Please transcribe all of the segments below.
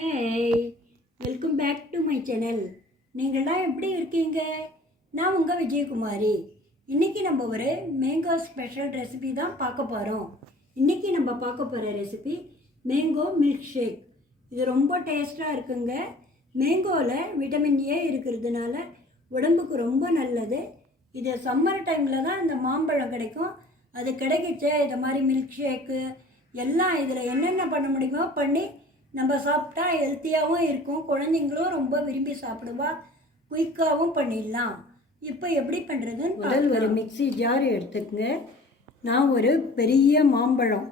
Hey, welcome back to my channel. நீங்கள்லாம் எப்படி இருக்கீங்க? நான் உங்கள் விஜயகுமாரி. இன்றைக்கி நம்ம ஒரு மேங்கோ ஸ்பெஷல் ரெசிபி தான் பார்க்க போகிறோம். இன்றைக்கி நம்ம பார்க்க போகிற ரெசிபி மேங்கோ மில்க் ஷேக். இது ரொம்ப டேஸ்ட்டாக இருக்குங்க. மேங்கோவில் விட்டமின் ஏ இருக்கிறதுனால உடம்புக்கு ரொம்ப நல்லது. இது சம்மர் டைமில் தான் இந்த மாம்பழம் கிடைக்கும். அது கிடைக்கிச்ச இதை மாதிரி மில்க் ஷேக்கு எல்லாம் இதில் என்னென்ன பண்ண முடியுமோ பண்ணி நம்ம சாப்பிட்டா ஹெல்த்தியாகவும் இருக்கும். குழந்தைங்களும் ரொம்ப விரும்பி சாப்பிடுவா. குயிக்காகவும் பண்ணிடலாம். இப்போ எப்படி பண்ணுறதுன்னு முதல் ஒரு மிக்ஸி ஜார் எடுத்துக்கங்க. நான் ஒரு பெரிய மாம்பழம்,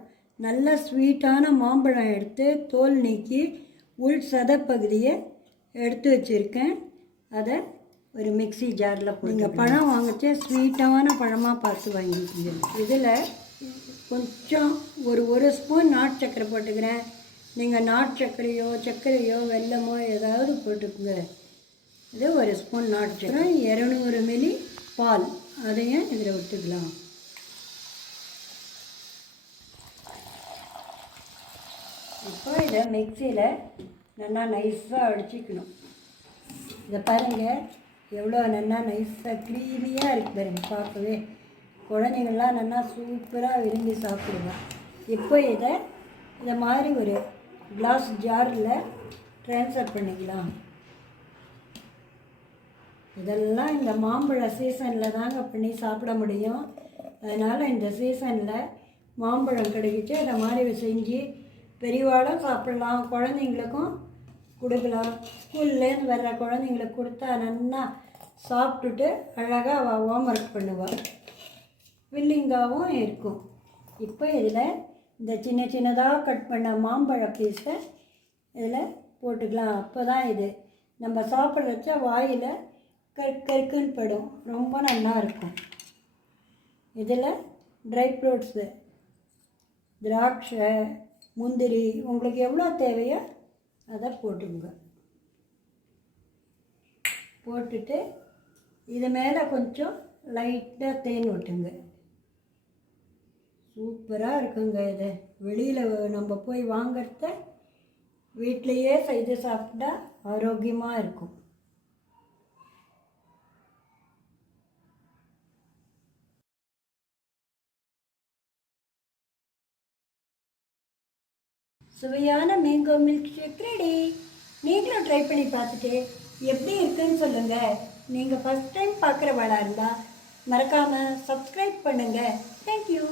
நல்ல ஸ்வீட்டான மாம்பழம் எடுத்து தோல் நீக்கி உள் சதப்பகுதியை எடுத்து வச்சுருக்கேன். அதை ஒரு மிக்ஸி ஜாரில் நீங்கள் பழம் வாங்கிச்சு ஸ்வீட்டான பழமாக பார்த்து வாங்கிக்கோங்க. இதில் கொஞ்சம் ஒரு ஸ்பூன் நாட்டு சர்க்கரை போட்டுக்கிறேன். நீங்கள் நாட்டு சர்க்கரையோ வெல்லமோ ஏதாவது போட்டுக்குங்க. இது ஒரு ஸ்பூன் நாட்டு சர்க்கரை, 200 மில்லி பால், அதையும் இதில் விட்டுக்கலாம். இப்போ இதை மிக்சியில் நல்லா நைஸாக அடிச்சிக்கணும். இதை பாருங்கள் எவ்வளோ நல்லா நைஸாக க்ரீமியாக இருக்குது பாருங்கள். பார்க்கவே குழந்தைங்கள்லாம் நல்லா சூப்பராக விரும்பி சாப்பிடுவேன். இப்போ இதை மாதிரி ஒரு கிளாஸ் ஜாரில் ட்ரான்ஸ்ஃபர் பண்ணிக்கலாம். இதெல்லாம் இந்த மாம்பழ சீசனில் தாங்க பண்ணி சாப்பிட முடியும். அதனால் இந்த சீசனில் மாம்பழம் கிடைக்கிச்சு அதை மாதிரி செஞ்சு பெரியவாளும் சாப்பிட்லாம், குழந்தைங்களுக்கும் கொடுக்கலாம். ஸ்கூல்லேருந்து வர்ற குழந்தைங்களுக்கு கொடுத்தா நல்லா சாப்பிட்டுட்டு அழகாக அவள் ஹோம்ஒர்க் பண்ணுவாள். ஃபில்லிங்காகவும் இருக்கும். இப்போ இதில் இந்த சின்னதாக கட் பண்ண மாம்பழ பீஸை இதில் போட்டுக்கலாம். அப்போ தான் இது நம்ம சாப்பிட்றச்ச வாயில் கருக்குன்னு படும், ரொம்ப நல்லா இருக்கும். இதில் ட்ரை ஃப்ரூட்ஸு, திராட்சை, முந்திரி உங்களுக்கு எவ்வளோ தேவையோ அதை போட்டுங்க. போட்டுட்டு இது மேலே கொஞ்சம் லைட்டாக தேன் விட்டுங்க. சூப்பராக இருக்குங்க. இது வெளியில் நம்ம போய் வாங்கிறத வீட்டிலையே செய்து சாப்பிட்டா ஆரோக்கியமாக இருக்கும். சுவையான மேங்கோ மில்க் ஷேக் ரெடி. நீங்களும் ட்ரை பண்ணி பார்த்துட்டு எப்படி இருக்குன்னு சொல்லுங்கள். நீங்கள் ஃபஸ்ட் டைம் பார்க்குறவளா இருந்தால் மறக்காமல் சப்ஸ்கிரைப் பண்ணுங்கள். தேங்க்யூ.